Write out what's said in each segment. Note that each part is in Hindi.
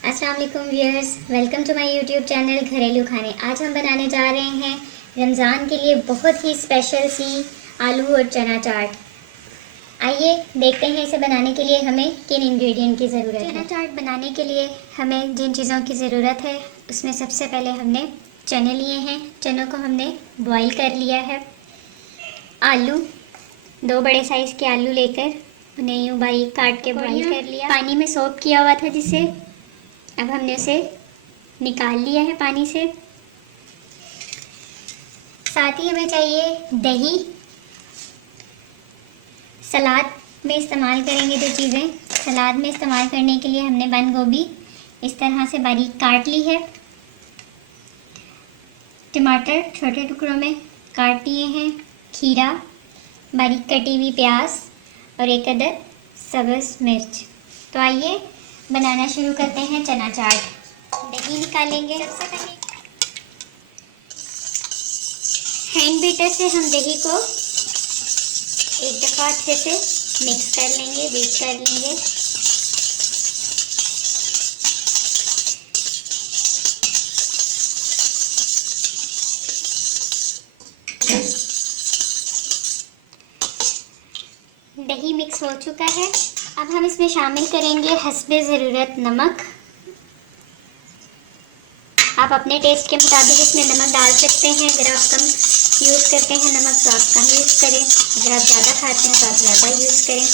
अस्सलाम वालेकुम viewers, welcome to my YouTube channel घरेलू खाने। आज हम बनाने जा रहे हैं रमज़ान के लिए बहुत ही स्पेशल सी आलू और चना चाट। आइए देखते हैं इसे बनाने के लिए हमें किन इंग्रेडिएंट की ज़रूरत है। चना चाट बनाने के लिए हमें जिन चीज़ों की ज़रूरत है उसमें सबसे पहले हमने चने लिए हैं। चनों को हमने बॉईल कर लिया है। आलू, 2 बड़े साइज़ के आलू लेकर उन्हें यूँ बारीक काट के बॉईल कर लिया। पानी में सोक किया हुआ था जिसे अब हमने उसे निकाल लिया है पानी से। साथ ही हमें चाहिए दही। सलाद में इस्तेमाल करेंगे जो चीज़ें। सलाद में इस्तेमाल करने के लिए हमने बंद गोभी इस तरह से बारीक काट ली है। टमाटर छोटे टुकड़ों में काट लिए हैं। खीरा, बारीक कटी हुई प्याज और एक अदद सब्ज़ मिर्च। तो आइए बनाना शुरू करते हैं चना चाट। दही निकालेंगे। सबसे पहले हैंड बीटर से हम दही को एक दफ़ा अच्छे से मिक्स कर लेंगे, बीट कर लेंगे। दही मिक्स हो चुका है। अब हम इसमें शामिल करेंगे हस्बे ज़रूरत नमक। आप अपने टेस्ट के मुताबिक इसमें नमक डाल सकते हैं। अगर आप कम यूज़ करते हैं नमक तो आप कम यूज़ करें, अगर आप ज़्यादा खाते हैं तो आप ज़्यादा यूज़ करें।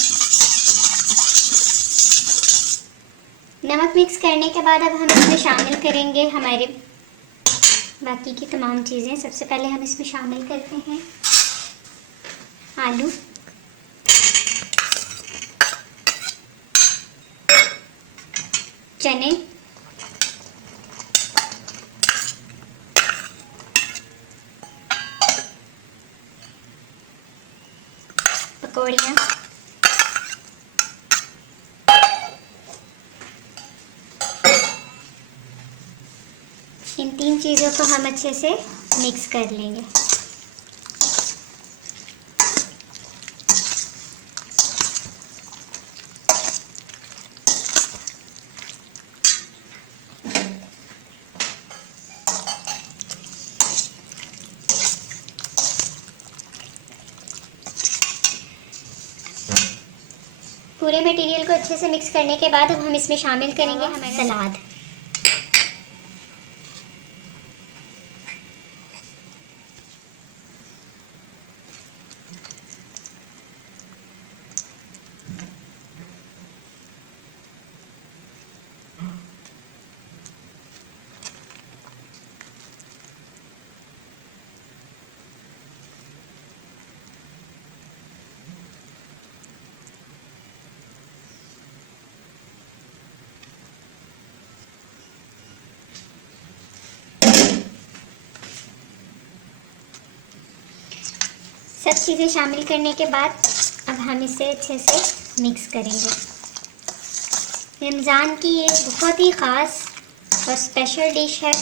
नमक मिक्स करने के बाद अब हम इसमें शामिल करेंगे हमारे बाकी की तमाम चीज़ें। सबसे पहले हम इसमें शामिल करते हैं आलू, चने, पकौड़ियाँ, इन 3 चीज़ों को हम अच्छे से मिक्स कर लेंगे। पूरे मटेरियल को अच्छे से मिक्स करने के बाद अब हम इसमें शामिल करेंगे हमारा सलाद। सब चीज़ें शामिल करने के बाद अब हम इसे अच्छे से मिक्स करेंगे। रमज़ान की ये बहुत ही ख़ास और स्पेशल डिश है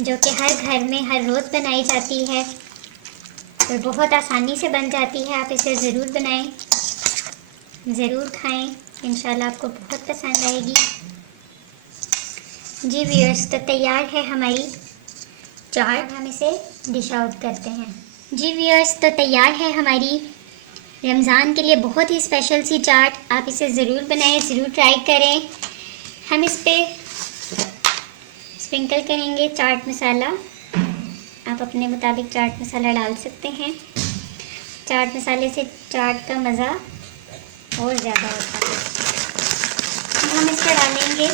जो कि हर घर में हर रोज़ बनाई जाती है और बहुत आसानी से बन जाती है। आप इसे ज़रूर बनाएं, ज़रूर खाएं, इंशाल्लाह आपको बहुत पसंद आएगी। जी व्यूअर्स, तो तैयार है हमारी चाट। हम इसे डिश आउट करते हैं। जी व्यूअर्स, तो तैयार है हमारी रमज़ान के लिए बहुत ही स्पेशल सी चाट। आप इसे ज़रूर बनाएं, ज़रूर ट्राई करें। हम इस पे स्प्रिंकल करेंगे चाट मसाला। आप अपने मुताबिक चाट मसाला डाल सकते हैं। चाट मसाले से चाट का मज़ा और ज़्यादा होता है। हम इस पर डालेंगे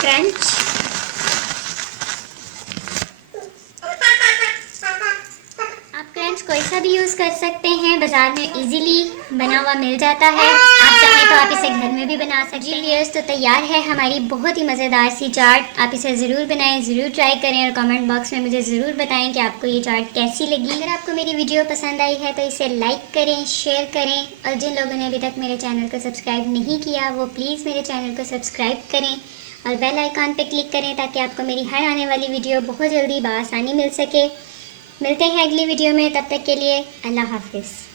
क्रंच। कोई सा भी यूज़ कर सकते हैं, बाज़ार में इजीली बना हुआ मिल जाता है। आप चाहें तो आप इसे घर में भी बना सकते हैं। व्यूअर्स, तो तैयार है हमारी बहुत ही मज़ेदार सी चाट। आप इसे ज़रूर बनाएं, ज़रूर ट्राई करें और कमेंट बॉक्स में मुझे ज़रूर बताएं कि आपको ये चाट कैसी लगी। अगर आपको मेरी वीडियो पसंद आई है तो इसे लाइक करें, शेयर करें और जिन लोगों ने अभी तक मेरे चैनल को सब्सक्राइब नहीं किया वो प्लीज़ मेरे चैनल को सब्सक्राइब करें और बेल आइकॉन पर क्लिक करें ताकि आपको मेरी हर आने वाली वीडियो बहुत जल्दी बआसानी मिल सके। मिलते हैं अगली वीडियो में, तब तक के लिए अल्लाह हाफिज़।